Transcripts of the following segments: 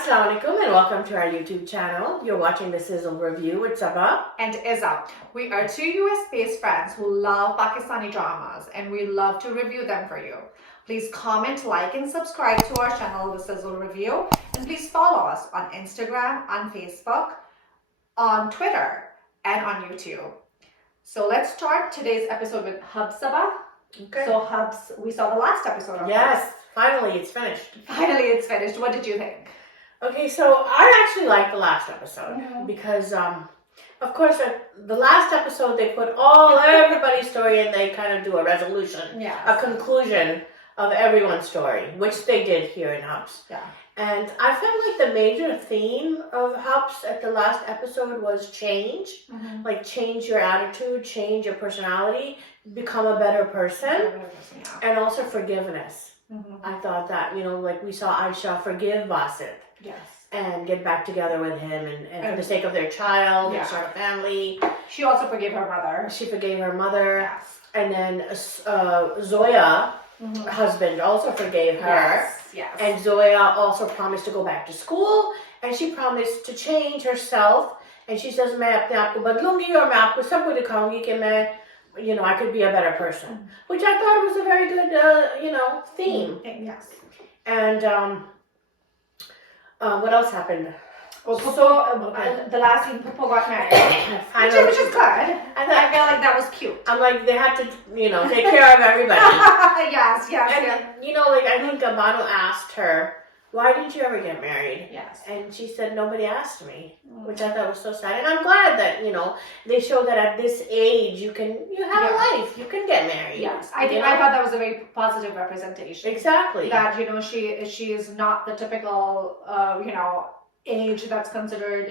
Assalamu alaikum and welcome to our YouTube channel. You're watching the Sizzle review with Sabah and Izza. We are two US-based friends who love Pakistani dramas and we love to review them for you. Please comment, like and subscribe to our channel, The Sizzle Review, and please follow us on Instagram, on Facebook, on Twitter, and on YouTube. So let's start today's episode with Habs, Sabah. Okay. So Habs, we saw the last episode of Yes, Habs. finally it's finished. Finally it's finished. What did you think? Okay, so I actually liked the last episode because, of course, the last episode they put everybody's story and they kind of do a resolution, a conclusion of everyone's story, which they did here in Habs. Yeah. And I felt like the major theme of Habs at the last episode was change. Like change your attitude, change your personality, become a better person, and also forgiveness. I thought that, like we saw Aisha forgive Basit. Yes. And get back together with him and for the sake of their child and start a family. She also forgave her mother. She forgave her mother. Yes. And then Zoya, her husband, also forgave her. Yes. And Zoya also promised to go back to school. And she promised to change herself. And she says, मैं अपने आप को बदलूंगी और मैं आपको सबको दिखाऊंगी कि मैं, I could be a better person. Which I thought was a very good, theme. Yes. And what else happened? Well, the last scene, Popo got married, which is good. I feel like that was cute. I'm like, they had to, take care of everybody. Yes. And, I think Gabano asked her, why didn't you ever get married? Yes. And she said, nobody asked me, which I thought was so sad. And I'm glad that, they show that at this age, you have a life, you can get married. Yes. I thought that was a very positive representation. Exactly. That, she is not the typical, age that's considered,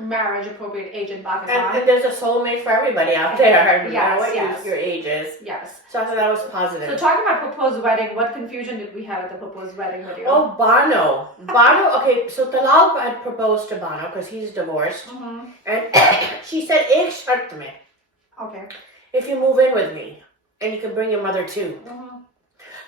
marriage appropriate age in Pakistan. And there's a soulmate for everybody out there, no matter what your age is. Yes. So I thought that was positive. So talking about proposed wedding, what confusion did we have at the proposed wedding video? Oh, Bano, okay, so Talal had proposed to Bano because he's divorced. And she said, ek shart mein. Okay. If you move in with me, and you can bring your mother too.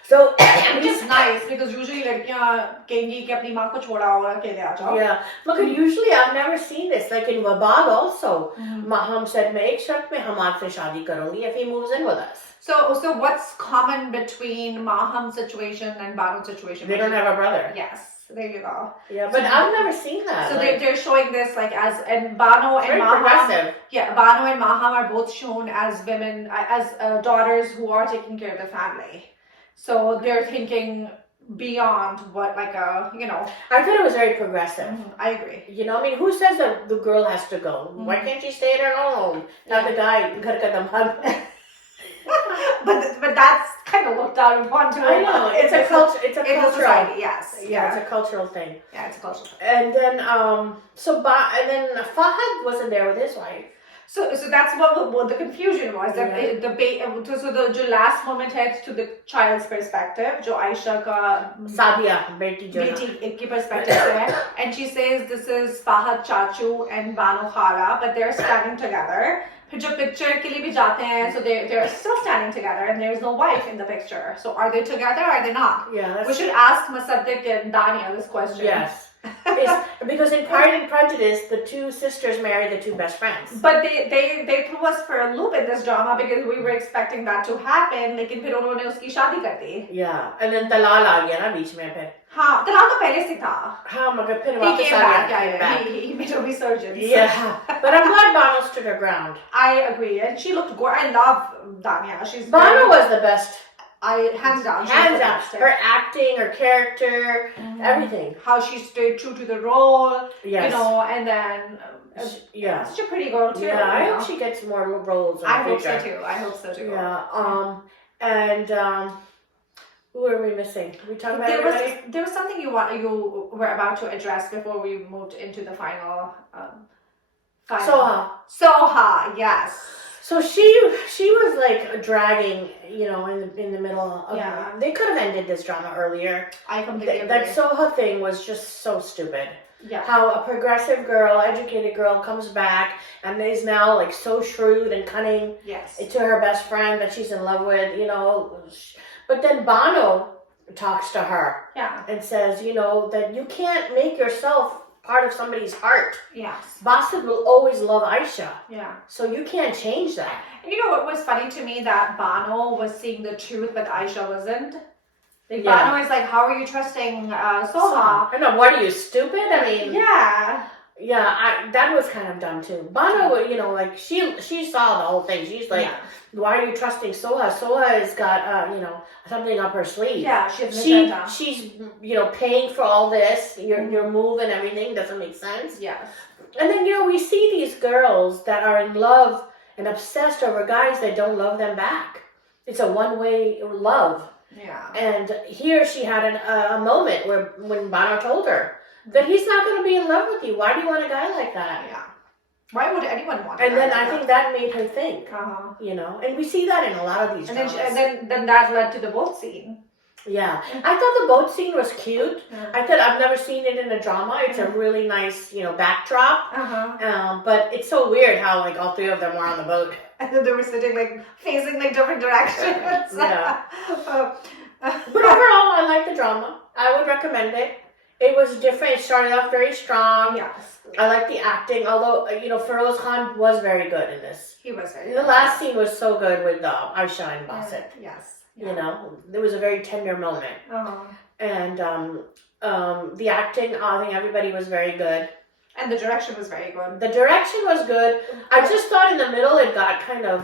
So, which is nice because usually कहेंगी कि अपनी माँ को छोड़ा और अकेले आ जाओ. Yeah, look, usually I've never seen this. Like in Wabaal also, Maham said, मैं एक शर्त में हमाद से शादी करूँगी if he moves in with us. So what's common between Maham's situation and Banu's situation? They don't have a brother. Yes, there you go. Yeah, but I've never seen that. So they're showing this and Banu and Maham. Progressive. Yeah, Banu and Maham are both shown as women, as daughters who are taking care of the family. So they're thinking beyond what I thought it was very progressive. I agree. Who says that the girl has to go? Why can't she stay at her home? Not the guy. But that's kind of looked down upon too. I know. It's a culture. It's a cultural. Society, yes. Yeah, it's a cultural thing. Yeah, it's a cultural thing. And then Fahad wasn't there with his wife. So that's what the confusion was. That the last moment heads to the child's perspective, जो आयशा का Sadia बेटी की perspective है, and she says this is Fahad Chachu and Banu Khala, but they're standing together. फिर जब picture के लिए भी जाते हैं, so they're still standing together, and there's no wife in the picture. So are they together? Or are they not? Yeah. We should ask Musaddiq and Dania this question. Yes. Because in Pride and Prejudice, the two sisters married the two best friends. But they threw us for a loop in this drama because we were expecting that to happen, लेकिन फिर उन्होंने उसकी शादी कर दी. Yeah, and then Talal आ गया ना बीच में फिर. हाँ, तलाक तो पहले से था. हाँ, मगर फिर वापस आ गया. He made a resurgence. Yeah, but I'm glad Banu stood her ground. I agree, and she looked gorgeous. I love Dania. Banu was the best. Hands down. Her acting, her character, everything. How she stayed true to the role. Yes. And then such a pretty girl too. Yeah, I hope she gets more roles. I hope so too. Yeah. And who are we missing? We talking about everybody? There was something you were about to address before we moved into the final. Soha, yes. So she was like dragging, in the middle of. Yeah. They could have ended this drama earlier. I completely agree. That Soha thing was just so stupid. Yeah. How a progressive girl, educated girl, comes back and is now like so shrewd and cunning. Yes. To her best friend that she's in love with, But then Bano talks to her Yeah. and says, you know, that you can't make yourself part of somebody's heart. Yes. Basit will always love Aisha. Yeah. So you can't change that. And you know what was funny to me? That Bano was seeing the truth, but Aisha wasn't. Like, Bano is like, how are you trusting Soha? I know, what are you, stupid? I mean... Yeah. Yeah, that was kind of dumb too. Bano, you know, like, she saw the whole thing. She's like, why are you trusting Soha? Soha has got, you know, something up her sleeve. Yeah, she's, you know, paying for all this, your move and everything doesn't make sense. Yes. And then, you know, we see these girls that are in love and obsessed over guys that don't love them back. It's a one-way love. Yeah. And here she had a moment when Bano told her that he's not going to be in love with you. Why do you want a guy like that? Yeah. Why would anyone want? And then I think that made her think. You know, and we see that in a lot of these. And then that led to the boat scene. Yeah, I thought the boat scene was cute. I thought I've never seen it in a drama. It's a really nice, you know, backdrop. But it's so weird how like all three of them were on the boat. And then they were sitting like facing like different directions. Yeah. But overall, I like the drama. I would recommend it. It was different. It started off very strong. Yes. I like the acting, although, you know, Feroz Khan was very good in this. He was very good. The last scene was so good with Aisha and Basit. Yes. Yeah. You know, there was a very tender moment. And the acting, I think everybody was very good. And the direction was very good. The direction was good. I just thought in the middle it got kind of...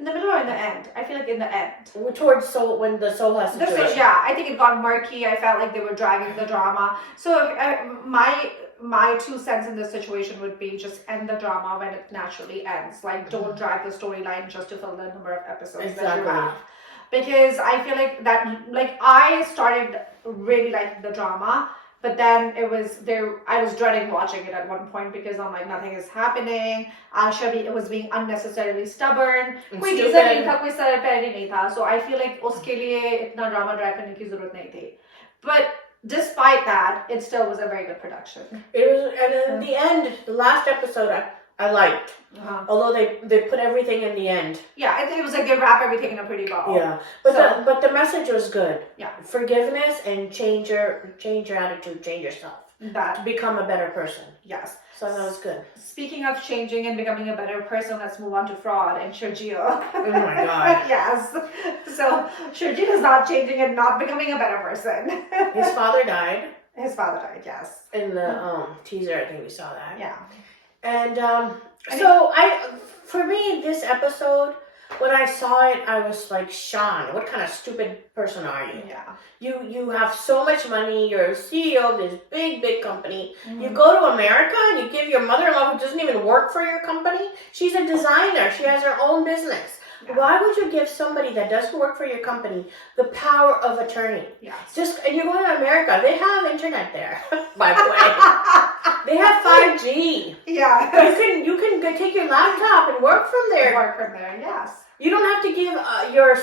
in the middle or in the end? I feel like in the end. Towards when the Soha situation. Yeah, I think it got murky. I felt like they were dragging the drama. So my 2 cents in this situation would be just end the drama when it naturally ends. Like, don't drag the storyline just to fill the number of episodes that you have. Because I feel like that, like, I started really liking the drama. But then it was there. I was dreading watching it at one point because I'm like, nothing is happening. It was being unnecessarily stubborn. कोई reason नहीं था, कोई sir पैर ही नहीं था. So I feel like उसके लिए इतना drama drag करने की जरूरत नहीं थी. But despite that, it still was a very good production. It was, and in the end, the last episode, I liked. Although they put everything in the end. Yeah, I think it was like they wrap everything in a pretty bow. Yeah, but the message was good. Yeah, forgiveness and change your attitude, change yourself. That to become a better person. Yes. So that was good. Speaking of changing and becoming a better person, let's move on to fraud and Shurjio. Oh my god. Yes. So Shurjio is not changing and not becoming a better person. His father died. His father died, yes. In the teaser, I think we saw that. Yeah. And so for me, this episode, when I saw it, I was like, Sean, what kind of stupid person are you? Yeah. You have so much money. You're a CEO of this big company. You go to America and you give your mother-in-law, who doesn't even work for your company, she's a designer. She has her own business. Yeah. Why would you give somebody that doesn't work for your company the power of attorney? Yes. And you're going to America. They have internet there, by the way. They have 5G. Yeah. You can take your laptop and work from there. Yes. You don't have to give your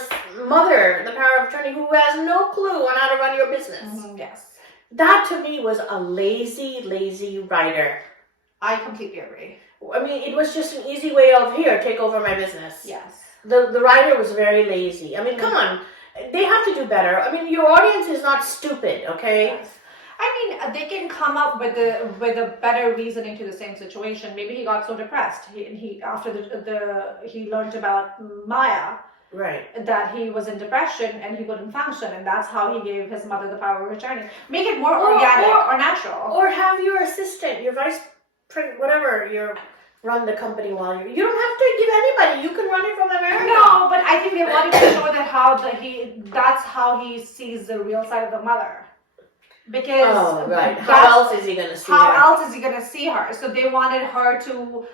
mother the power of attorney who has no clue on how to run your business. Yes. That to me was a lazy writer. I completely agree. I mean, it was just an easy way of, here, take over my business. Yes. The writer was very lazy. I mean, come on. They have to do better. I mean, your audience is not stupid, okay? Yes. I mean, they can come up with a better reasoning to the same situation. Maybe he got so depressed. He after he learned about Maya. Right. That he was in depression and he couldn't function, and that's how he gave his mother the power of attorney. Make it more organic or natural. Or have your assistant, your whatever, run the company while you don't have to give anybody. You can run it from America. No, but I think they wanted to show that that's how he sees the real side of the mother. Because how else is he going to see her? How else is he going to see her? So they wanted her to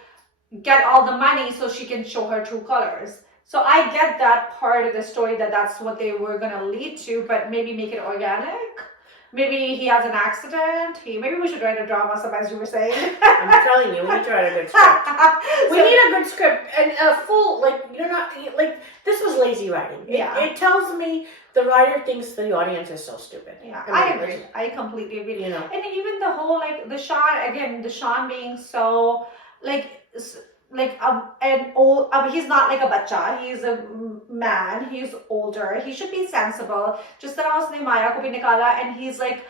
get all the money so she can show her true colors. So I get that part of the story, that's what they were going to lead to, but maybe make it organic. Maybe he has an accident. Maybe we should write a drama, as you were saying. I'm telling you, we need to write a good script. We need a good script and a full, you're not, this was lazy writing. It tells me the writer thinks the audience is so stupid. Yeah, I agree. I completely agree. And even the whole, the Sean being so, like an old, he's not like a bacha, he's a man, he's older, he should be sensible. Just that उसने माया को भी निकाला and he's like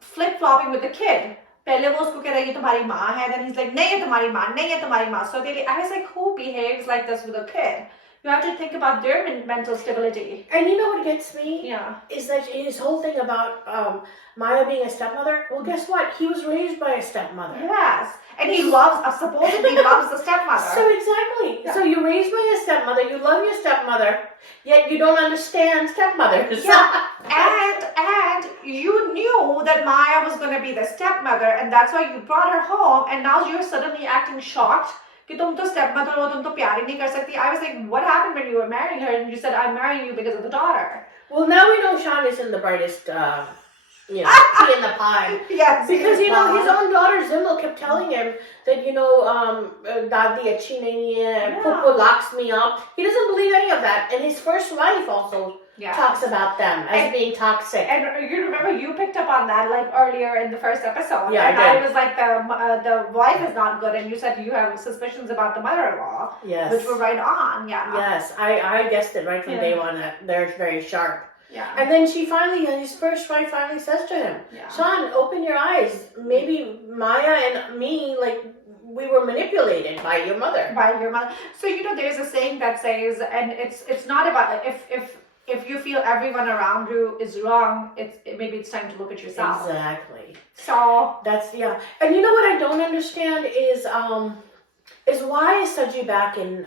flip-flopping with the kid. पहले वो उसको कह रहा है ये तुम्हारी माँ है, then he's like नहीं ये तुम्हारी माँ, नहीं ये तुम्हारी माँ. So I was like, who behaves like this with a kid? You have to think about their mental stability. And you know what gets me? Yeah. Is that his whole thing about Maya being a stepmother? Well, guess what? He was raised by a stepmother. Yes. And he supposedly loves the stepmother. So exactly. Yeah. So you're raised by a stepmother, you love your stepmother, yet you don't understand stepmothers. Yeah. and you knew that Maya was going to be the stepmother, and that's why you brought her home, and now you're suddenly acting shocked. कि तुम तो stepmother हो, तुम तो प्यार ही नहीं कर सकती. I was like, what happened when you were marrying her? And you said, I'm marrying you because of the daughter. Well, now we know Sean isn't the brightest, tea in the pie. Yes. Because, his own daughter, Sizzle, kept telling him that, Dadi achhi nahi hai, Puppu locks me up. He doesn't believe any of that. And his first wife also talks about them as being toxic. And you remember you picked up on that like earlier in the first episode. Yeah, and I did. was like, the wife is not good, and you said you have suspicions about the mother-in-law. Yes. Which were right on. Yeah. Yes, I guessed it right from day one that they're very sharp. Yeah. And then his first wife finally says to him, Sean, open your eyes. Maybe Maya and me, we were manipulated by your mother. So, there's a saying that says, and it's not about, if you feel everyone around you is wrong, maybe it's time to look at yourself. Exactly. So. That's, And you know what I don't understand is why is Saji back in,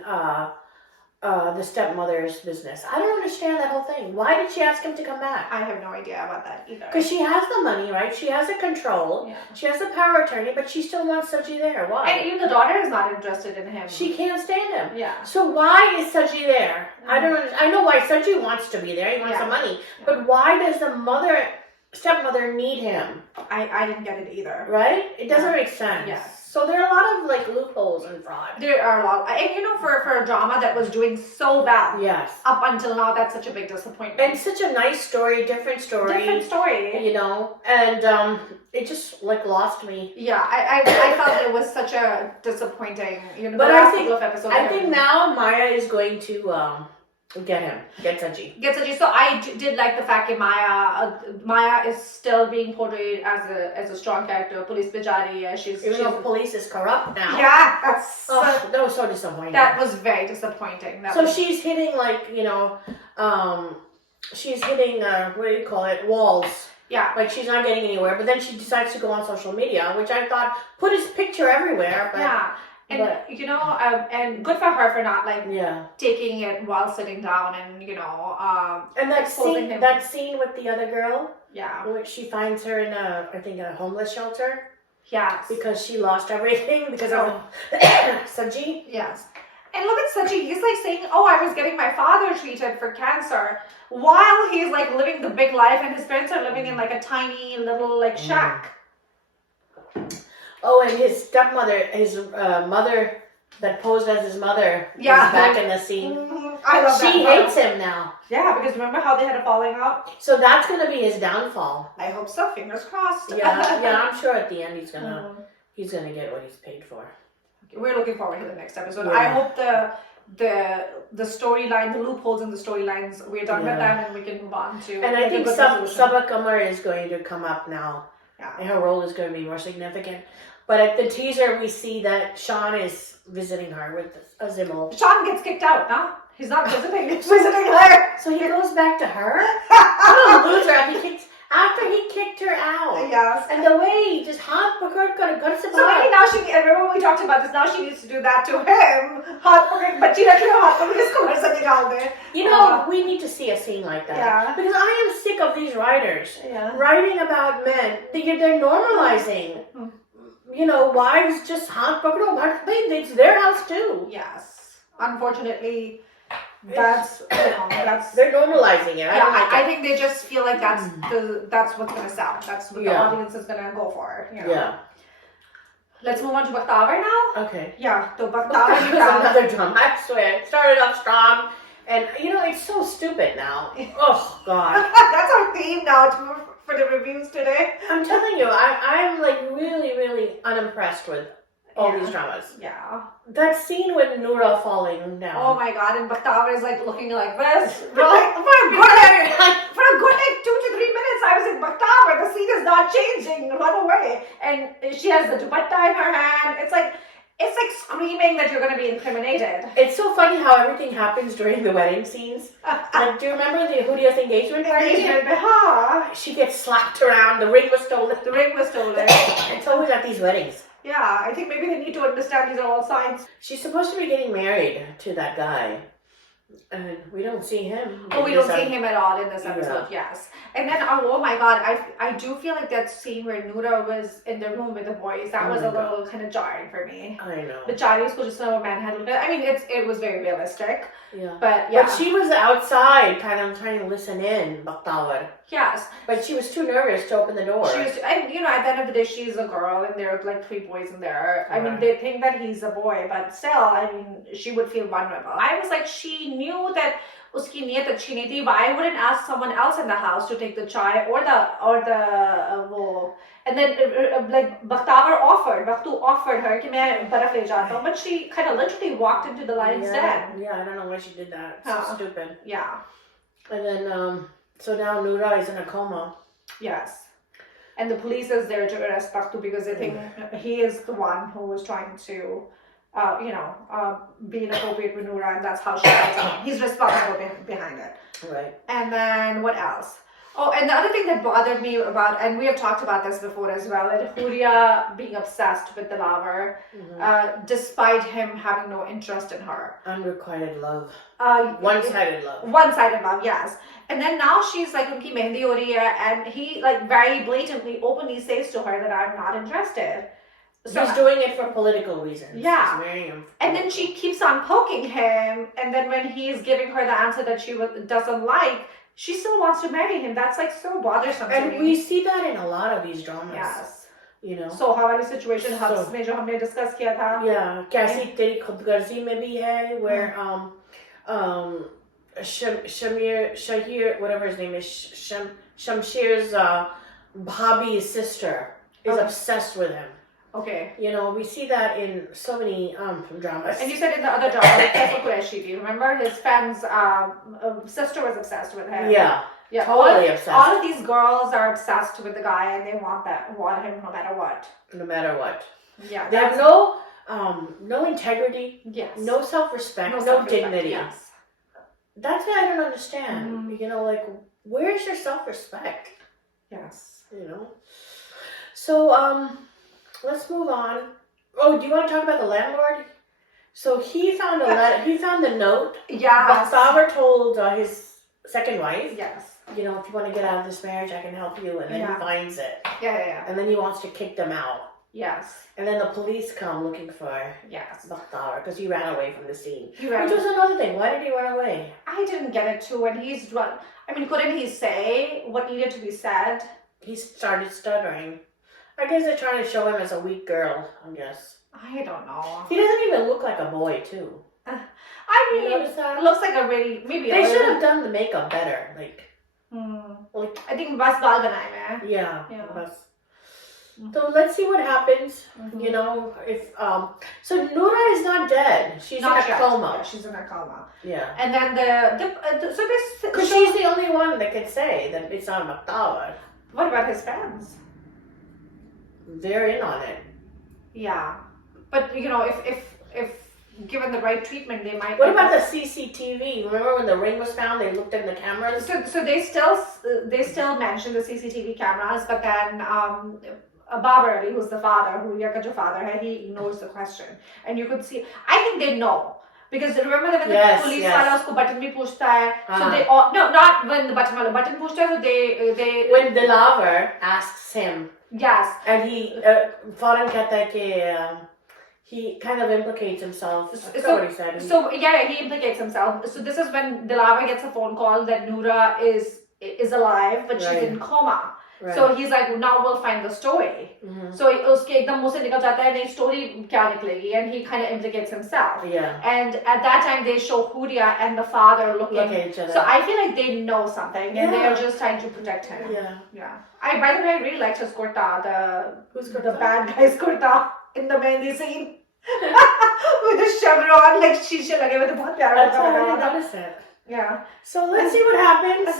the stepmother's business? I don't understand that whole thing. Why did she ask him to come back? I have no idea about that either. Because she has the money, right? She has the control. Yeah. She has the power of attorney, but she still wants Saji there. Why? And even the daughter is not interested in him. She can't stand him. Yeah. So why is Saji there? I know why Saji wants to be there. He wants the money. Yeah. But why does the stepmother need him? I didn't get it either. Right? It doesn't make sense. Yes. So there are a lot of loopholes and fraud. There are a lot. And for a drama that was doing so well. Yes. Up until now, that's such a big disappointment. And such a nice story, different story. And it just lost me. Yeah, I felt it was such a disappointing, but the last couple of episodes. I think now Maya is going to get Saji. So I did like the fact that Maya is still being portrayed as a strong character. Police bejari, she's even though police is corrupt now. Yeah, that was so disappointing. That was very disappointing. She's hitting she's hitting what do you call it, walls. Yeah. She's not getting anywhere, but then she decides to go on social media, which I thought put his picture everywhere. But, yeah. And and good for her for not taking it while sitting down and and that scene with the other girl, which she finds her in a homeless shelter, because she lost everything because of Saji. Yes. And look at Saji, he's saying, I was getting my father treated for cancer, while he's living the big life and his parents are living in a tiny little shack. Oh, and his stepmother, his mother that posed as his mother, is back in the scene. I love that. She hates him now. Yeah, because remember how they had a falling out? So that's going to be his downfall. I hope so. Fingers crossed. Yeah, I'm sure at the end he's gonna get what he's paid for. We're looking forward to the next episode. Yeah. I hope the storyline, the loopholes in the storylines, we're done with them and we can move on to. And I think Sabah Qamar is going to come up now. Yeah. And her role is going to be more significant. But at the teaser, we see that Sean is visiting her with Azimul. Sean gets kicked out, huh? He's not visiting, he's visiting her. So he goes back to her? What a loser. After he kicked her out. Yes. And the way he just hot got a gun. So maybe now remember when we talked about this, now she needs to do that to him. But she we need to see a scene like that. Yeah. Because I am sick of these writers writing about men. They're normalizing. Wives just hot it's their house too. Yes. Unfortunately, that's they're normalizing it. I think they just feel like that's what's gonna sell. That's what the audience is gonna go for. Yeah. Let's move on to Bakhtawar now. Okay. Yeah, so Bakhtawar is another drama. I swear, it started off strong, and it's so stupid now. Oh God. That's our theme now for the reviews today. I'm telling you, I'm really, really unimpressed with all these dramas. Yeah. That scene with Noura falling down. Oh my god, and Bakhtawar is like looking like this. We're like, for a good like 2 to 3 minutes, I was like, Bakhtawar, the scene is not changing. Run away. And she has the dupatta in her hand. It's like screaming that you're going to be incriminated. It's so funny how everything happens during the wedding scenes. Like, do you remember the Hudia's engagement party? She gets slapped around. The ring was stolen. It's always at these weddings. Yeah, I think maybe they need to understand these are all signs. She's supposed to be getting married to that guy. And we don't see him. Oh, we don't see him at all in this episode, yes. And then, oh my god, I do feel like that scene where Noura was in the room with the boys, that was a little kind of jarring for me. I know. But Chari was just a manhandled it. I mean, it was very realistic. Yeah. But yeah. But she was outside kind of trying to listen in, Bakhtawar. Yes. But she was too nervous to open the door. And you know, at the end of the day, she's a girl and there are like 3 boys in there. I mean, they think that he's a boy, but still, I mean, she would feel vulnerable. I was like, she knew that uski niyat achhi nahi thi. Why wouldn't ask someone else in the house to take the chai or the wo. And then like Bakhtawar offered her कि मैं बर्फ ले जाता हूँ, but she kind of literally walked into the lion's den. Yeah, I don't know why she did that. It's so stupid. Yeah. And then so now Noura is in a coma. Yes. And the police is there to arrest Bakhtu because they think he is the one who was trying to be inappropriate with Noura, and that's how she got out. He's responsible behind it. Right. And then what else? Oh, and the other thing that bothered me about, and we have talked about this before as well, that Huria being obsessed with the lover, despite him having no interest in her. Unrequited love. One-sided love. One-sided love, yes. And then now she's like, unki mehndi ho rahi hai, and he like very blatantly, openly says to her that I'm not interested. So he's doing it for political reasons. Yeah. He's marrying him. And then she keeps on poking him, and then when he's giving her the answer that she doesn't like, she still wants to marry him. That's like so bothersome to me. And we see that in a lot of these dramas. Yes. You know. So हमारी situation Habs में जो हमने discuss किया था. Yeah. Kaisi Teri Khudgarzi में भी है where Shahir, whatever his name is, Shamshir's Bhabhi's sister is obsessed with him. Okay. You know, we see that in so many dramas. And you said in the other drama, Qureshi, remember his friend's sister was obsessed with him. Yeah. Yeah. Totally obsessed. All of these girls are obsessed with the guy, and they want him no matter what. No matter what. Yeah. They have no integrity. Yes. No self-respect. No dignity. Yes. That's what I don't understand. You know, like, where's your self-respect? Yes. You know. So let's move on. Oh, do you want to talk about the landlord? So he found a letter. He found the note. Yeah. Bakhtawar told his second wife. Yes. You know, if you want to get out of this marriage, I can help you. And then he finds it. Yeah. And then he wants to kick them out. Yes. And then the police come looking for Bakhtawar because he ran away from the scene. Which was another thing. Why did he run away? I didn't get it too. When he's run, I mean, couldn't he say what needed to be said? He started stuttering. I guess they're trying to show him as a weak girl, I guess. I don't know. He doesn't even look like a boy, too. I mean, you notice that? It looks like a really, maybe they should have done the makeup better. Like I think bas baal banaye mein. Yeah. Bas. So let's see what happens. You know, if so Noura is not dead. She's not in a coma. Yeah, she's in a coma. Yeah. And then so this because she's the only one that can say that it's not Bakhtawar. What about his friends? They're in on it. Yeah, but you know, if given the right treatment, they might. What about the CCTV? Remember when the ring was found? They looked in the cameras. So they still mention the CCTV cameras, but then Babar Ali, who's the father, who Yaka's father, he ignores the question, and you could see. I think they know. Because remember that when the police wala usko button bhi puchta hai, so they not when the button puchta hai, so they when Dilaver asks him. Yes. And he Foreign kehta hai ki he kind of implicates himself. That's what he said. So he implicates himself. So this is when Dilaver gets a phone call that Noura is alive, but she's in coma. Right. So he's like, now we'll find the story. So uske ekdam muh se nikal jata hai, nahi story kya niklegi, and he kind of implicates himself. Yeah. And at that time they show Huria and the father looking at each other. So I feel like they know something, and they are just trying to protect him. Yeah. By the way, I really liked his kurta. The bad guy's kurta. in the mehndi scene. With the chevron, like shisha lage with the bahut pyara That's lagta how I hai. didn't notice it. Yeah. So let's see what happens.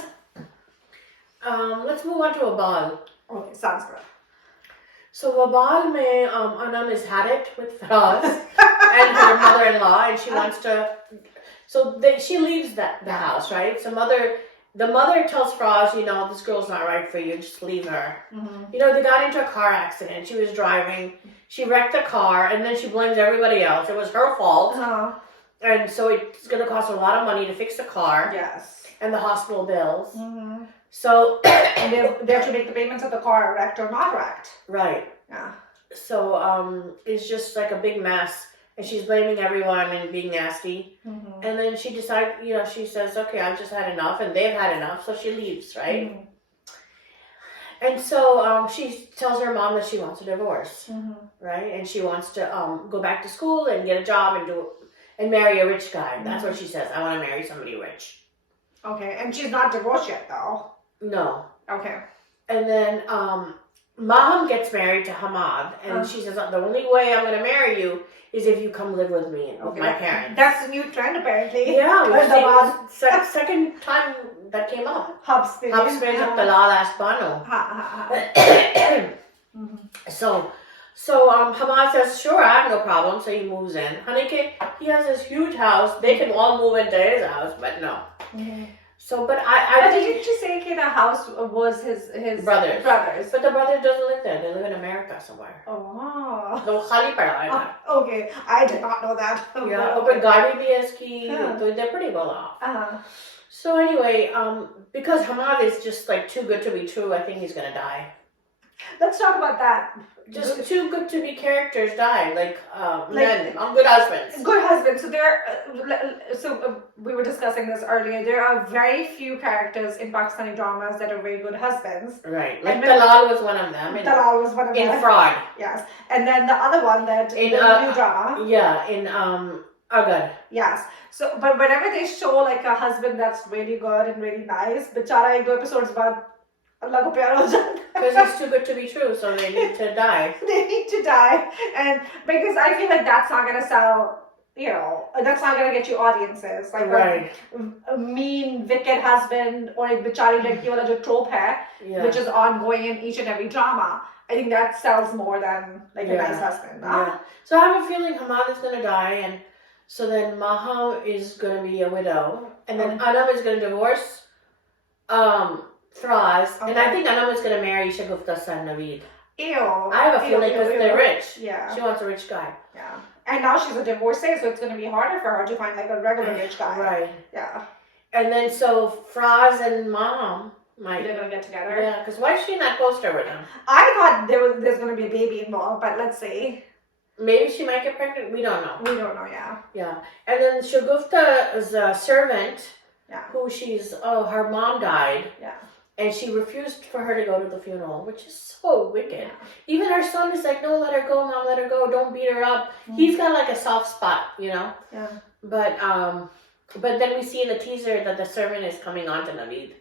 Let's move on to Wabaal. Okay, sounds good. So Wabaal mein Anam has had it with Faraz and her mother-in-law, and she wants to. So she leaves the house, right? So the mother tells Faraz, you know, this girl's not right for you. Just leave her. Mm-hmm. You know, they got into a car accident. She was driving. She wrecked the car, and then she blames everybody else. It was her fault. Uh-huh. And so it's going to cost a lot of money to fix the car. Yes. And the hospital bills. Mm-hmm. So and they have to make the payments of the car, wrecked or not wrecked. Right. Yeah. So it's just like a big mess. And she's blaming everyone and being nasty. Mm-hmm. And then she decides, you know, she says, okay, I've just had enough. And they've had enough. So she leaves, right? Mm-hmm. And so she tells her mom that she wants a divorce, right? And she wants to go back to school and get a job and marry a rich guy. That's what she says. I want to marry somebody rich. Okay, and she's not divorced yet, though. No. Okay. And then Maham gets married to Hamad, and she says, the only way I'm going to marry you is if you come live with me, with my parents. That's a new trend, apparently. Yeah, it was second time that came up. Habs Habs of Talal asked Banu. So Hamad says, sure, I have no problem. So he moves in. Hanike, he has this huge house. They can all move into his house, but no. So, but I didn't you say the house was his brothers? But the brother doesn't live there. They live in America somewhere. Oh. No, khali pada hai. Okay, I did not know that. Yeah, but Gadi bhi hai iski, so they're pretty well off. So anyway, because Hamad is just like too good to be true, I think he's gonna die. Let's talk about that. Just too good to be characters die, like men, good husbands. Good husbands. So we were discussing this earlier. There are very few characters in Pakistani dramas that are very good husbands. Right. Like Talal was one of them. Talal was one of them. In Fraud. Yes. And then the other one that in the new drama. Yeah, in Agar. Yes. So, but whenever they show like a husband that's really good and really nice, bichara ek do episodes baad Allah ko pyar ho jata. Because it's too good to be true, so they need to die. They need to die. And because I feel like that's not going to sell, you know, that's not going to get you audiences. Like a mean, wicked husband or a bichari ladki wala jo trope hai, which is ongoing in each and every drama. I think that sells more than like a nice husband. Yeah. So I have a feeling Hamad is going to die, and so then Maham is going to be a widow, and then Anam is going to divorce Faraz, and I think Anam is going to marry Shagufta's son Naveed. Ew. I have a feeling because they're rich. Yeah. She wants a rich guy. Yeah. And now she's a divorcee, so it's going to be harder for her to find like a regular rich guy. Right. Yeah. And then so Faraz and Maham might. They're going to get together. Yeah, because why is she in that poster with him? I thought there's going to be a baby involved, but let's see. Maybe she might get pregnant. We don't know. We don't know, yeah. Yeah. And then Shagufta is a servant. Yeah. Who her mom died. Yeah. And she refused for her to go to the funeral, which is so wicked. Yeah. Even her son is like, no, let her go, mom, let her go. Don't beat her up. He's got like a soft spot, you know? Yeah. But then we see in the teaser that the servant is coming on to Naveed.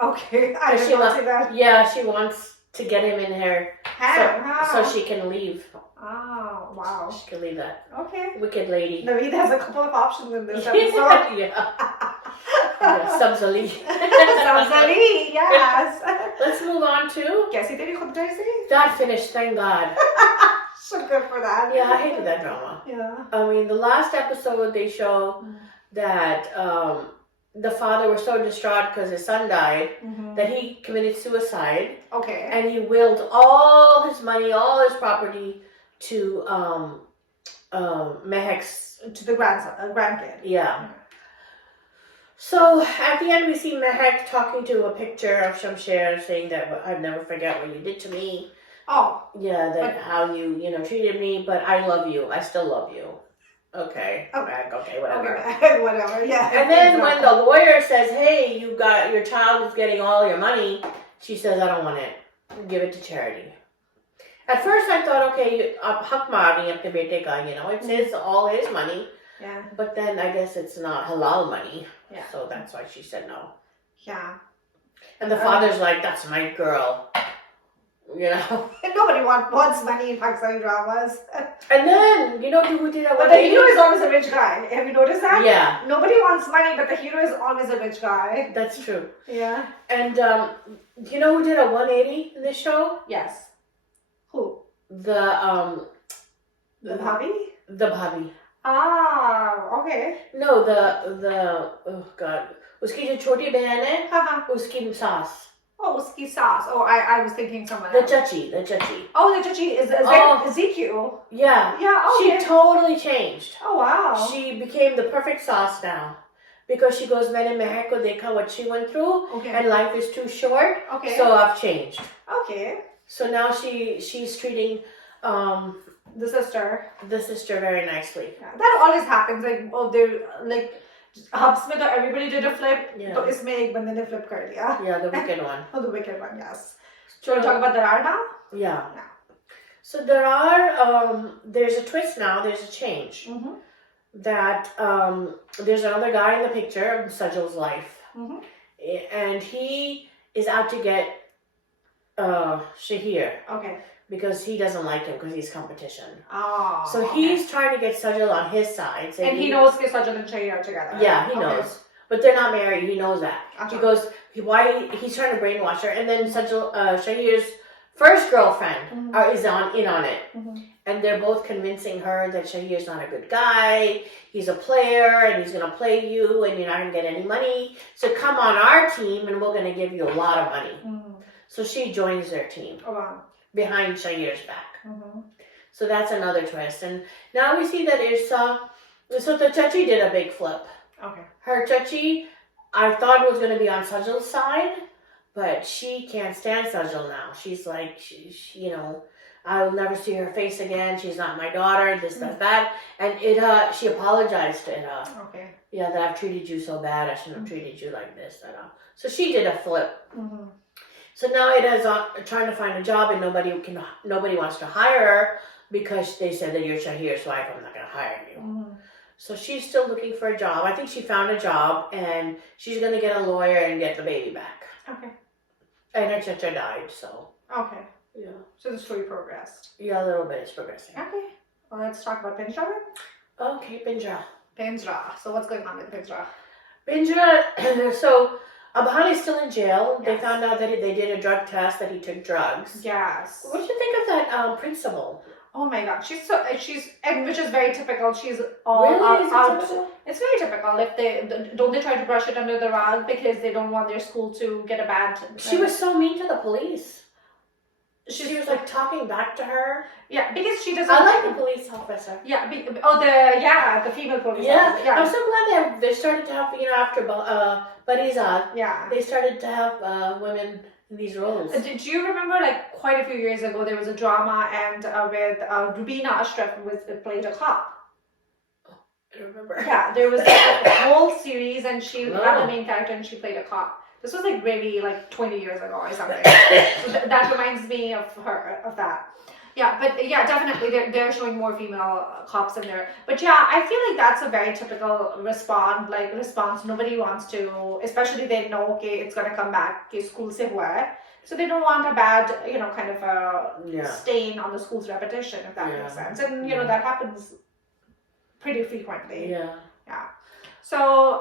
Okay. I didn't want to see that. Yeah, she wants to get him in her so she can leave. Oh, wow. She can leave that. Okay. Wicked lady. Naveed has a couple of options in this episode. Sabzali. Sabzali, yes. Let's move on to Kaisi Teri Khudgarzi. That finished, thank God. So good for that. Yeah, I hated that drama. Yeah. I mean, the last episode they show that the father was so distraught because his son died that he committed suicide. Okay. And he willed all his money, all his property to Mehek's... To the grandkid. Yeah. Okay. So at the end we see Mehek talking to a picture of Shamsher saying that I'd never forget what you did to me. Oh. Yeah, how you treated me, but I love you. I still love you. Okay. Okay, whatever. Okay, whatever, yeah. And then when the lawyer says, hey, your child is getting all your money, she says, I don't want it. Give it to charity. At first I thought, okay, hak maarni apne bete ka, it's all his money. Yeah. But then I guess it's not halal money. Yeah. So that's why she said no. Yeah. And the father's like, that's my girl. You know. And nobody wants money in Pakistani dramas. And then you know who did that? But the hero is always a rich guy. Have you noticed that? Yeah. Nobody wants money, but the hero is always a rich guy. That's true. Yeah. And you know who did a 180 in this show? Yes. Who? The Bhabhi? The Bhabhi. Ah, okay. No, the oh god, उसकी जो छोटी बहन है, Haha. उसकी सास. Oh, uski saas. Oh, I was thinking someone The else. chachi. Oh, the chachi is Oh. Ezekiel. Yeah. Yeah, okay. She totally changed. Oh, wow. She became the perfect sauce now. Because she goes, मैंने महक को देखा what she went through, Okay. and life is too short, Okay. so I've changed. Okay. So now she's treating The sister. the sister very nicely. Yeah, that always happens. Like, oh, they're like, Habs mein toh everybody did a flip. Yeah. So isme ek bande ne flip kar diya. Yeah, the wicked one. Oh, the wicked one, yes. Do you want to talk about Daraar now? Yeah. Yeah. So there are there's a twist now. There's a change. Mm-hmm. That there's another guy in the picture of Sizzle's life, Mm-hmm. and he is out to get Shahir Okay. because he doesn't like him because he's competition. Oh. So he's trying to get Sizzle on his side. saying And he knows that Sajal and Shahi are together. Yeah, he knows. But they're not married. He knows that. Okay. He goes, he's trying to brainwash her. And then Sizzle, Shahir's first girlfriend is in on it. Mm-hmm. And they're both convincing her that Shahir's not a good guy. He's a player and he's going to play you and you're not going to get any money. So come on our team and we're going to give you a lot of money. Mm-hmm. So she joins their team Oh, wow. behind Shahir's back. Mm-hmm. So that's another twist. And now we see that so the Chachi did a big flip. Okay. Her Chachi, I thought was going to be on Sajjal's side, but she can't stand Sajjal now. She's like, she, I'll never see her face again. She's not my daughter, this, that. And she apologized to Ida. Okay. Yeah, that I've treated you so bad. I shouldn't have treated you like this. So she did a flip. Mm-hmm. So now Ida's trying to find a job and nobody wants to hire her because they said that you're Shahir's wife. I'm not going to hire you. Mm-hmm. So she's still looking for a job. I think she found a job and she's going to get a lawyer and get the baby back. Okay. And her chacha died, so. Okay. Yeah. So the story progressed. Yeah, a little bit. It's progressing. Okay. Well, let's talk about Pinjra. Okay, Pinjra. Pinjra. So what's going on with Pinjra? Pinjra, so Abhan is still in jail. Yes. They found out that they did a drug test, that he took drugs. Yes. What did you think of that principal? Oh my god, and which is very typical. She's all Really? Is it out. typical? It's very typical. If they try to brush it under the rug because they don't want their school to get a bad. She was so mean to the police. She was like talking back to her. Yeah, because she doesn't. I like the police officer. Yeah. The female police. Yeah, officer. Yeah. I'm so glad they started to have after Bariza. Yeah. They started to have women in these roles. Did you remember, like, quite a few years ago, there was a drama and with Rubina Ashraf played a cop. I don't remember. Yeah, there was a whole series and she Wow. had the main character and she played a cop. This was like maybe like 20 years ago or something. So that reminds me of that. Yeah, but yeah, definitely they're showing more female cops in there. But yeah, I feel like that's a very typical response. Nobody wants to, especially they know, okay, it's gonna come back, okay, school se hua hai. So they don't want a bad, kind of a stain on the school's reputation, if that makes sense. And that happens pretty frequently. Yeah. Yeah. So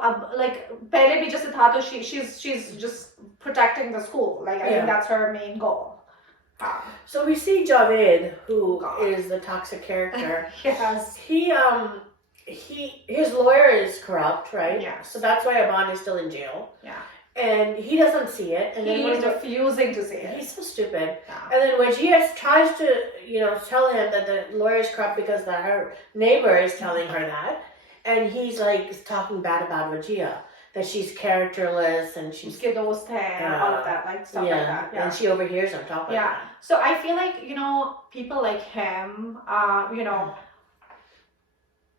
pehle bhi jaise tha, to she's just protecting the school. Like I think that's her main goal. So we see Javed, who is the toxic character. Yes. His lawyer is corrupt, right? Yeah. So that's why Aban is still in jail. Yeah. And he doesn't see it. And He's refusing to see it. He's so stupid. Yeah. And then Wajia tries to, tell him that the lawyer is corrupt because her neighbor is telling her that. And he's like talking bad about Wajia. That she's characterless and she's Uske dost hai, all of that, like stuff like that. Yeah. And she overhears him talk like that. So I feel like, people like him,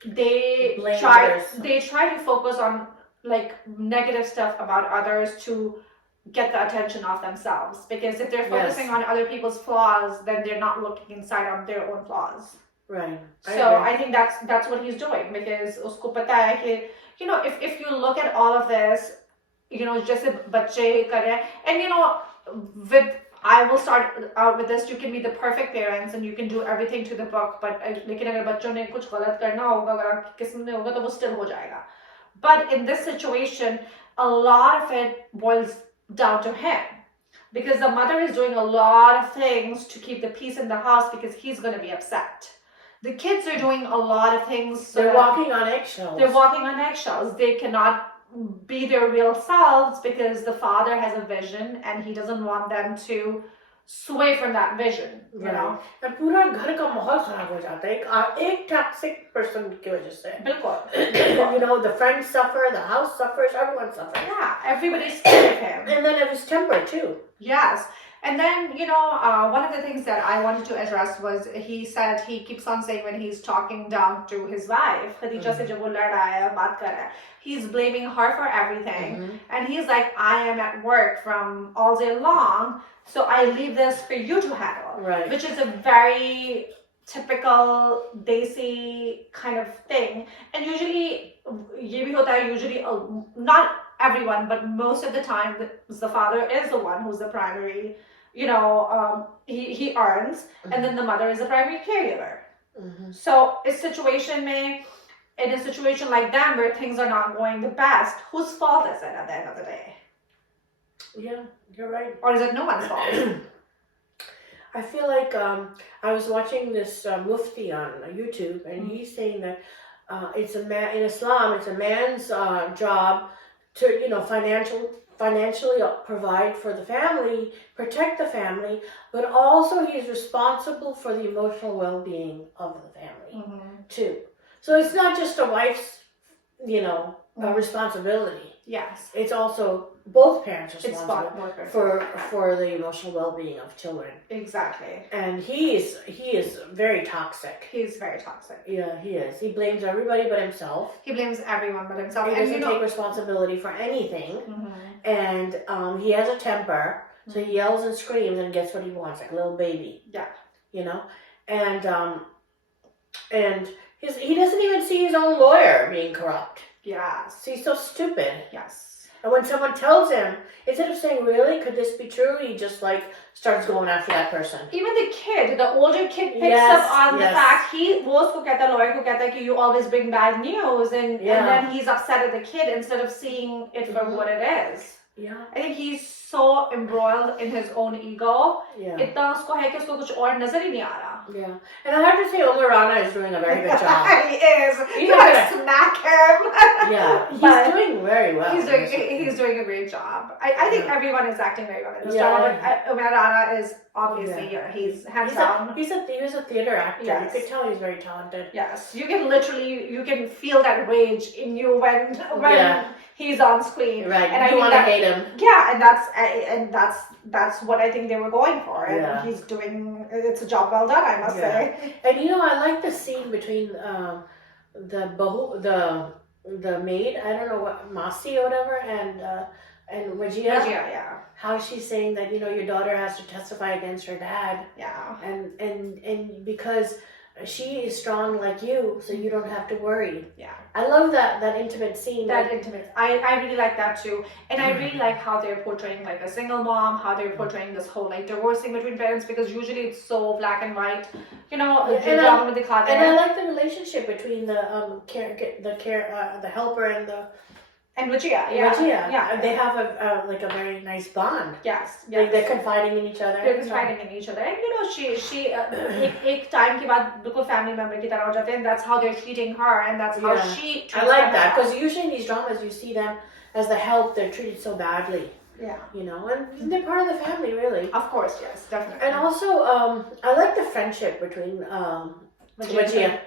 they try to focus on like negative stuff about others to get the attention of themselves. Because if they're focusing on other people's flaws, then they're not looking inside on their own flaws. Right. So I think that's what he's doing, because usko pata hai ki, if you look at all of this, just a bache kar rahe, and with I will start out with this. You can be the perfect parents and you can do everything to the book, but लेकिन अगर बच्चों ने कुछ गलत करना होगा, अगर आपकी किस्मत में होगा तो वो still हो जाएगा. But in this situation, a lot of it boils down to him. Because the mother is doing a lot of things to keep the peace in the house because he's going to be upset. The kids are doing a lot of things. They're walking on eggshells. They're walking on eggshells. They cannot be their real selves because the father has a vision and he doesn't want them to sway from that vision, you know. And पूरा घर का माहौल खराब हो जाता है एक toxic person की वजह से. बिल्कुल. You know, the friends suffer, the house suffers, everyone suffers. Yeah, everybody's scared of him. And then of his temper too. Yes. And then, you know, one of the things that I wanted to address was he said he keeps on saying when he's talking down to his wife, Khadija se jab wo lad raha hai, baat kar raha hai, he's blaming her for everything. And he's like, I am at work from all day long, so I leave this for you to handle. Right. Which is a very typical Desi kind of thing. And usually, ye bhi hota hai, usually not everyone, but most of the time, the father is the one who's the primary, you know, he earns, and then the mother is the primary caregiver. So in a situation like that where things are not going the best, whose fault is it at the end of the day? Yeah, you're right. Or is it no one's fault? I feel like I was watching this mufti on YouTube, and he's saying that it's a man in Islam. It's a man's job to, you know, financially provide for the family, protect the family, but also he's responsible for the emotional well-being of the family too. So it's not just a wife's, you know, responsibility. Yes. It's also both parents responsible for the emotional well-being of children. Exactly. And he is very toxic. He's very toxic. Yeah, he is. He blames everybody but himself. He blames everyone but himself. He doesn't take responsibility for anything. And he has a temper, so he yells and screams and gets what he wants, like a little baby. Yeah. You know? And he doesn't even see his own lawyer being corrupt. Yes. He's so stupid. Yes. And when someone tells him, instead of saying, really, could this be true? He just like starts going after that person. Even the older kid picks up on the fact, वो उसको कहता है, lawyer को कहता है कि you always bring bad news, and then he's upset at the kid instead of seeing it for what it is. Yeah. I think he's so embroiled in his own ego. Yeah. इतना उसको है कि उसको कुछ और नजर ही नहीं आ रहा. Yeah. And I have to say, Omar Rana is doing a very good job. He is. You gotta smack him. Yeah. He's doing very well. He's doing a great job. I think everyone is acting very well in this drama, but Omar Rana is obviously he's hands down. He was a theater actor. Yes. You could tell he's very talented. Yes. You can feel that rage in you when he's on screen. Right. And you want to hate him. Yeah, and that's what I think they were going for. And he's doing it's a job well done, I must say. And you know, I like the scene between the maid, I don't know what, Masi or whatever, and Wajia. Yeah. How she's saying that, you know, your daughter has to testify against her dad. Yeah. And because she is strong like you, so you don't have to worry. Yeah. I love that intimate scene. I really like that too. And I really like how they're portraying like a single mom, how they're portraying this whole like divorcing between parents, because usually it's so black and white. You know, and I like the relationship between the helper and Vijaya, yeah. They have a very nice bond. Yes. Like they're confiding in each other. And you know, she एक time के बाद बिल्कुल family member की तरह हो जाते हैं, and that's how they're treating her, and that's how she treats I like that, because usually in these dramas you see them as the help, they're treated so badly. Yeah. You know, and they're part of the family, really. Of course, yes, definitely. And also, I like the friendship between Khadija.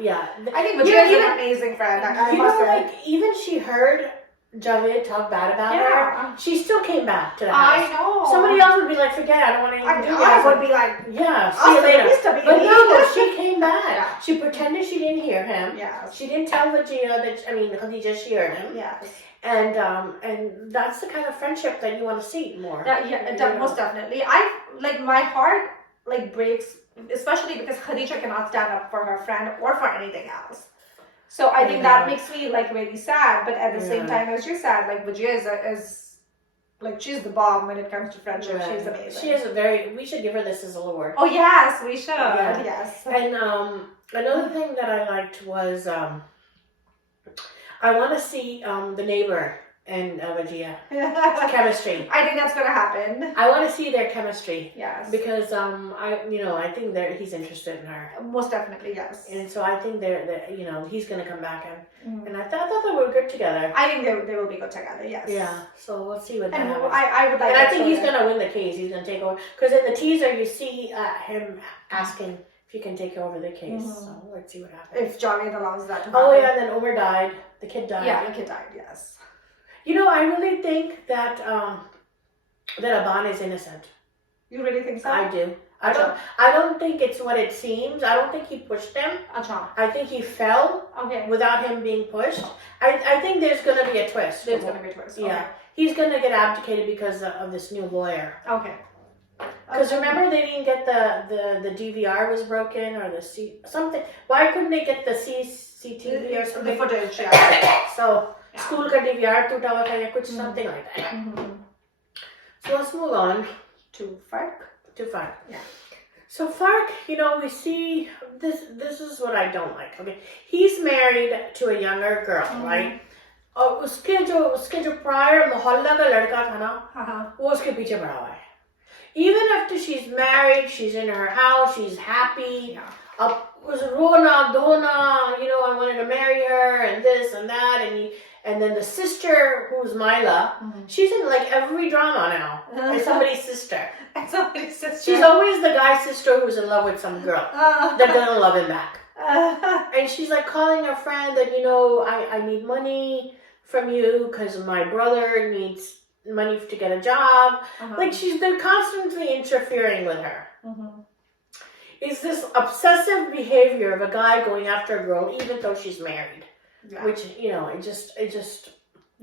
Yeah. I think Vijaya is an amazing friend. I must say. Like, even she heard Javed talk bad about her, she still came back to the house. I know. Somebody else would be like, forget it, I don't want anything to do with it. I would be like, see you later. But no, she came back. Yeah. She pretended she didn't hear him. Yeah. She didn't tell Khadija she heard him. Yes. And that's the kind of friendship that you want to see more. Most definitely. My heart breaks, especially because Khadija cannot stand up for her friend or for anything else. So I think that makes me really sad, but at the same time as you're sad, Vijaya is Like, she's the bomb when it comes to friendship. Right. She's amazing. She is we should give her the Sizzle Award. Oh, yes, we should. Yeah. Yes. And another thing that I liked was I want to see the neighbor and Vajia chemistry. I think that's going to happen. I want to see their chemistry. Yes. Because I think he's interested in her. Most definitely, yes. And so I think he's gonna come back and I thought they were good together. I think they will be good together, yes. Yeah. So we'll see what that And happens. I would like. And I think he's gonna win the case. He's gonna take over because in the teaser you see him asking if he can take over the case. So let's see what happens. If Javed allows that to happen. Oh yeah, and then Umar died. The kid died. Yeah, the kid died. Yes. I really think that that Aban is innocent. You really think so? I do. I don't think it's what it seems. I don't think he pushed him. Acha. I think he fell Okay. without him being pushed. I think there's going to be a twist. There's going to be a twist. Yeah. Okay. He's going to get abdicated because of this new lawyer. Okay. Because remember they didn't get the DVR was broken or something. Why couldn't they get the CCTV or something? The footage, yeah. So school ka DVR toota hua tha ya kuch something like that. So let's move on To Farq. to Farq. Yeah. So Farq, we see this is what I don't like. Okay, he's married to a younger girl, right? और उसके जो prior मोहल्ला का लड़का था ना, वो उसके पीछे पड़ा हुआ है. Even after she's married, she's in her house, she's happy. Was Rona, Dona, I wanted to marry her and this and that, and then the sister who's Mila, she's in like every drama now. As somebody's sister. Somebody's sister. She's always the guy's sister who's in love with some girl that doesn't love him back. And she's like calling her friend that, I need money from you because my brother needs money to get a job. Like they're constantly interfering with her. It's this obsessive behavior of a guy going after a girl even though she's married. Yeah. Which, it just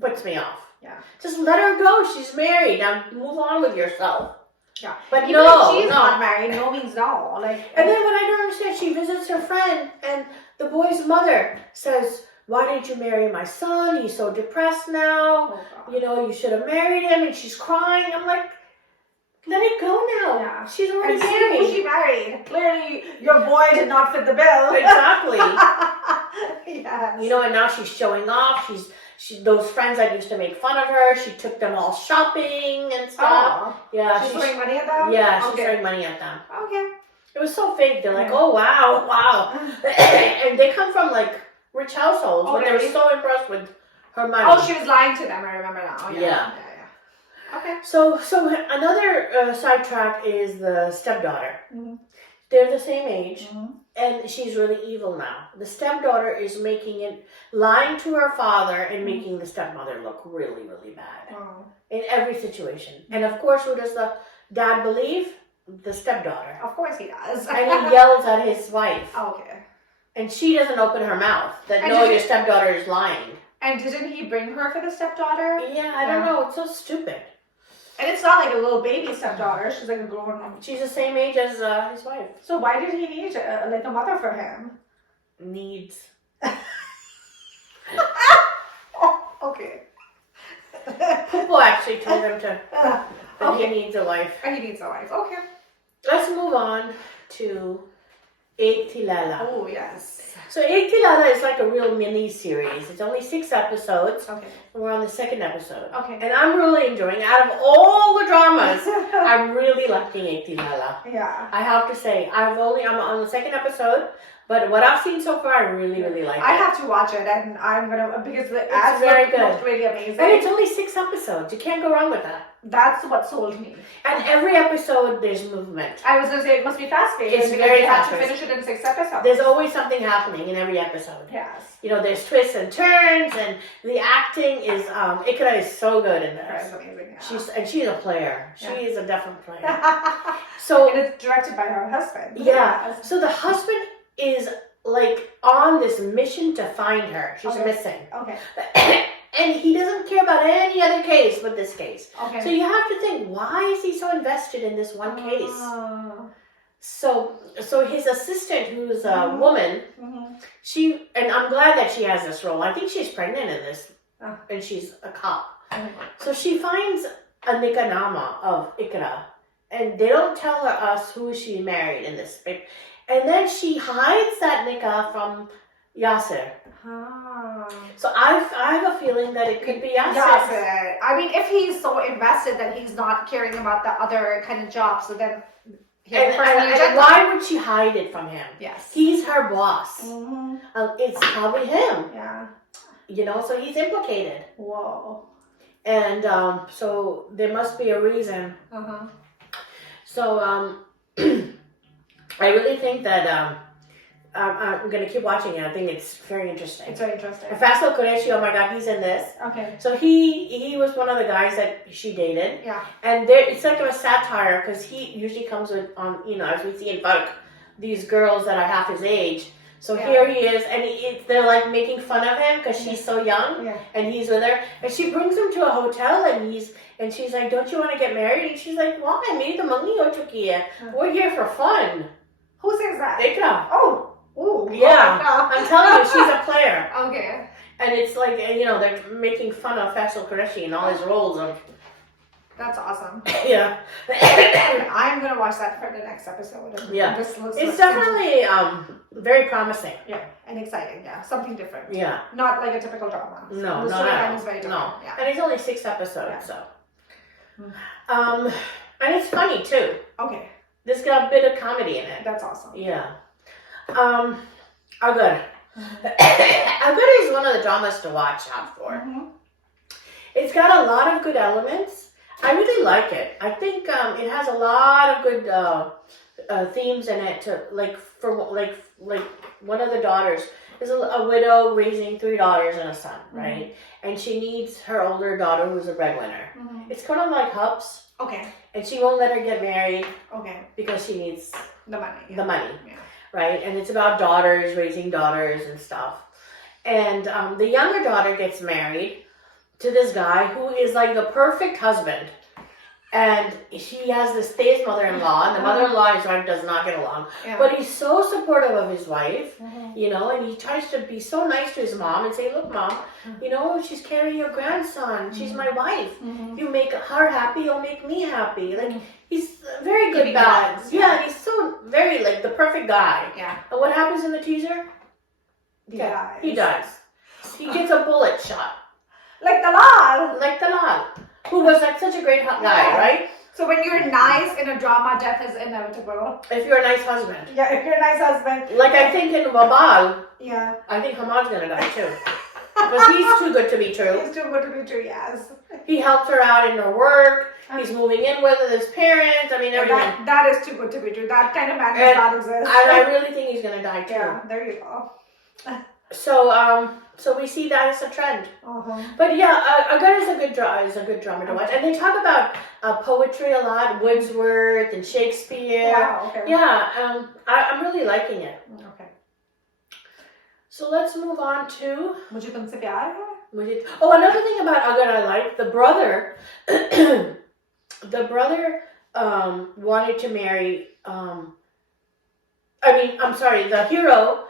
puts me off. Yeah. Just let her go. She's married. Now move on with yourself. Yeah. But even no, if she's not married, no means no. Like, and then what I don't understand, she visits her friend and the boy's mother says, why didn't you marry my son? He's so depressed now. You should have married him. And she's crying. I'm like, let it go now. Yeah. She's already married. Who she married? Clearly, your boy did not fit the bill. Exactly. Yes. And now she's showing off. Those friends that used to make fun of her, she took them all shopping and stuff. Yeah. She's throwing money at them? Yeah, she's throwing money at them. Okay. It was so fake. They're like, oh, wow. And they come from like rich households, but they were so impressed with her money. Oh, she was lying to them. I remember now. Yeah. Okay. So another sidetrack is the stepdaughter. They're the same age, and she's really evil now. The stepdaughter is lying to her father and making the stepmother look really, really bad in every situation. And of course, who does the dad believe? The stepdaughter. Of course he does. And he yells at his wife. Okay. And she doesn't open her mouth your stepdaughter is lying. And didn't he bring her for the stepdaughter? Yeah, I don't know. It's so stupid. And it's not like a little baby stepdaughter. She's like a grown up. She's the same age as his wife. So why did he need a mother for him? Needs. Okay. Pupo actually told him that he needs a wife. And he needs a wife. Okay. Let's move on to Thi Leila. Oh, yes. So Thi Leila is like a real mini series. It's only 6 episodes. Okay. And we're on the 2nd episode. Okay. And I'm really enjoying it. Out of all the dramas, I'm really liking Thi Leila. Yeah. I have to say, I'm on the 2nd episode, but what I've seen so far, I really, really like it. I have to watch it, and I'm gonna, because the ads looked really amazing. And it's only 6 episodes. You can't go wrong with that. That's what sold me. And every episode, there's movement. I was gonna say it must be fast-paced. It's very fast-paced. fast-paced. You have to finish it in 6 episodes. There's always something happening in every episode. Yes. There's twists and turns, and the acting is, Ikra is so good in this. It's amazing, yeah. She's a player. She is a definite player. And it's directed by her husband. Yeah. So the husband is like on this mission to find her. She's missing. Okay. And he doesn't care about any other case but this case. Okay. So you have to think, why is he so invested in this one case? So his assistant, who's a woman, and I'm glad that she has this role. I think she's pregnant in this, and she's a cop. So she finds a nikah nama of Ikra, and they don't tell us who she married in this. And then she hides that nikah from Yasser. So I have a feeling that it could be Yasser. Yasser. I mean, if he's so invested that he's not caring about the other kind of job, so then and why would she hide it from him? Yes. He's her boss. It's probably him. Yeah. You know, so he's implicated. Whoa. And so there must be a reason. So I really think that I'm going to keep watching it. I think it's very interesting. It's very interesting. Faisal Qureshi, oh my God, he's in this. Okay. So he was one of the guys that she dated. Yeah. And it's like a satire because he usually comes with, as we see in Farq, these girls that are half his age. So here he is, and they're like making fun of him because she's so young, and he's with her. And she brings him to a hotel, and she's like, "Don't you want to get married?" And she's like, "Why? Maybe the money ho chuki hai. We're here for fun." Who says that? Ikra. Oh. Ooh. Yeah. I'm telling you, she's a player. Okay. And it's like, they're making fun of Faisal Qureshi and all his roles of. That's awesome. Yeah. I'm gonna watch that for the next episode. It's definitely very promising. Yeah, and exciting. Yeah, something different. Yeah. Not like a typical drama. No, the storyline is very different. No. Yeah. And it's only 6 episodes, so. And it's funny too. Okay. There's got a bit of comedy in it. That's awesome. Yeah. Agar. Agar is one of the dramas to watch out for. It's got a lot of good elements. I really like it. I think it has a lot of good themes in it. Like one of the daughters is a widow raising 3 daughters and a son, right? And she needs her older daughter, who's a breadwinner. It's kind of like Hubs. Okay. And she won't let her get married. Okay. Because she needs the money. The money, right? And it's about daughters raising daughters and stuff. And the younger daughter gets married to this guy who is like the perfect husband. And she has this stays mother-in-law, and the mother-in-law and his wife does not get along. But he's so supportive of his wife, and he tries to be so nice to his mom and say, "Look, Mom, she's carrying your grandson. She's my wife. You make her happy, you'll make me happy." Like, he's a very good balance. Yeah, he's so very, like, the perfect guy. Yeah. And what happens in the teaser? He dies. He gets a bullet shot. Like Dalal. Like Dalal. Who was like such a great guy, right? So when you're nice in a drama, death is inevitable. If you're a nice husband. Yeah, if you're a nice husband. Like I think in Wabaal. Yeah. I think Hamad's gonna die too. Because he's too good to be true. He's too good to be true, yes. He helps her out in her work. He's moving in with his parents. I mean, everything. That is too good to be true. That kind of man does not exist. And I really think he's gonna die too. Yeah, there you go. So we see that as a trend. But yeah, Agar is a good drama to watch, and they talk about poetry a lot, Wordsworth and Shakespeare. Wow. Okay. Yeah, I'm really liking it. Okay. So let's move on to. Mujhe tumse pyar hai? Oh, another thing about Agar I like, the brother. The brother wanted to marry. The hero.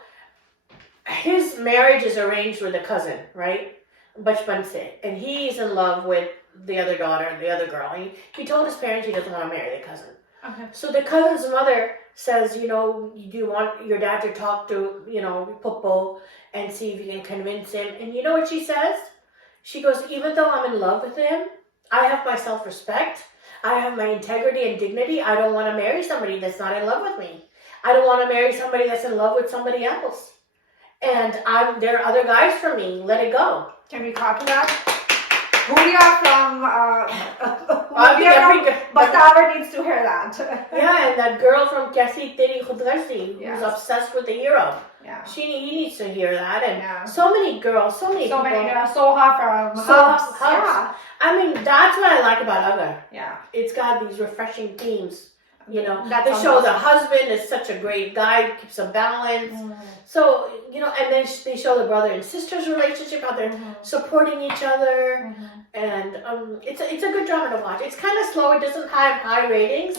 His marriage is arranged with a cousin, right? Bachpan se. And he's in love with the other daughter, the other girl. He told his parents he doesn't want to marry the cousin. Okay. So the cousin's mother says, do you want your dad to talk to, Popo and see if you can convince him? And you know what she says? She goes, even though I'm in love with him, I have my self-respect. I have my integrity and dignity. I don't want to marry somebody that's not in love with me. I don't want to marry somebody that's in love with somebody else. And there are other guys for me. Let it go. Can we copy that? Bakhtawar needs to hear that. Yeah, and that girl from Kaisi, Teri, Khudgarzi, who's obsessed with the hero. Yeah. He needs to hear that. And so many girls, so many people. Soha from Habs. Yeah. I mean, that's what I like about Agar. Yeah. It's got these refreshing themes. They That's show the husband is such a great guy, keeps a balance. So, and then they show the brother and sister's relationship, how they're supporting each other. And it's a good drama to watch. It's kind of slow. It doesn't have high ratings,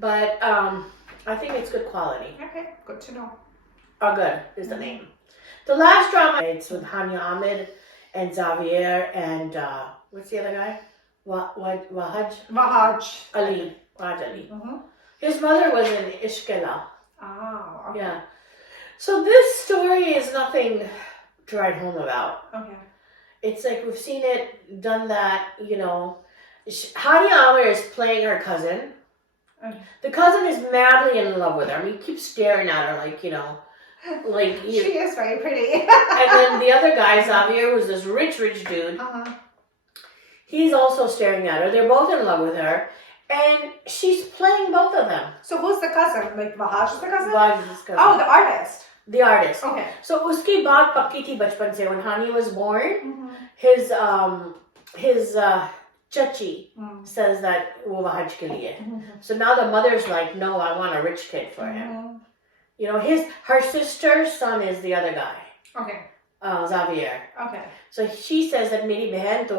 but I think it's good quality. Okay, good to know. Agar is the name. The last drama, it's with Hania Ahmed and Xavier and what's the other guy? Wahaj Wahaj Ali. Wahaj Ali. Mm-hmm. His mother was in Ishkela. Oh, okay. Yeah. So this story is nothing to write home about. Okay. It's like we've seen it, done that, you know. Hadi Amir is playing her cousin. Okay. The cousin is madly in love with her. I mean, he keeps staring at her like, you know, like... She is very pretty. And then the other guy, Xavier, who's this rich dude, he's also staring at her. They're both in love with her. And she's playing both of them. So who's the cousin? Like Wahaj is the cousin? Wahaj is his cousin. Oh, the artist. The artist. Okay. So uski baat pakki thi bachpan se. When Hani was born, his chachi says that wo Wahaj ke liye. So now the mother's like, no, I want a rich kid for him. You know, her sister's son is the other guy. Okay. Xavier. Okay. So she says that meri behan to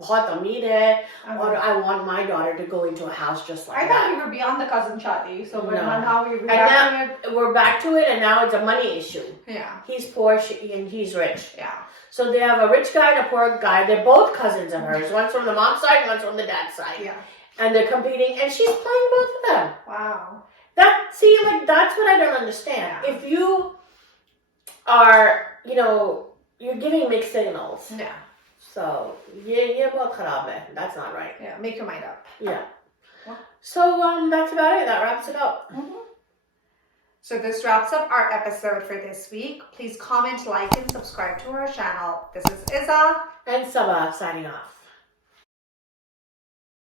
bahut ameer hai, or I want my daughter to go into a house just like I that. thought we were beyond the cousin shadi, so we're No. not how we And now we're back to it, and now it's a money issue. Yeah. He's poor and he's rich. Yeah. So they have a rich guy and a poor guy. They're both cousins of hers. One's from the mom's side, one's from the dad's side. Yeah. And they're competing, and she's playing both of them. Wow. That's what I don't understand. Yeah. If you are, you know, you're giving mixed signals. Yeah. So, ye bahut kharab hai. That's not right. Yeah. Make your mind up. Yeah. Well. So, that's about it. That wraps it up. So this wraps up our episode for this week. Please comment, like, and subscribe to our channel. This is Izza. And Sabah signing off.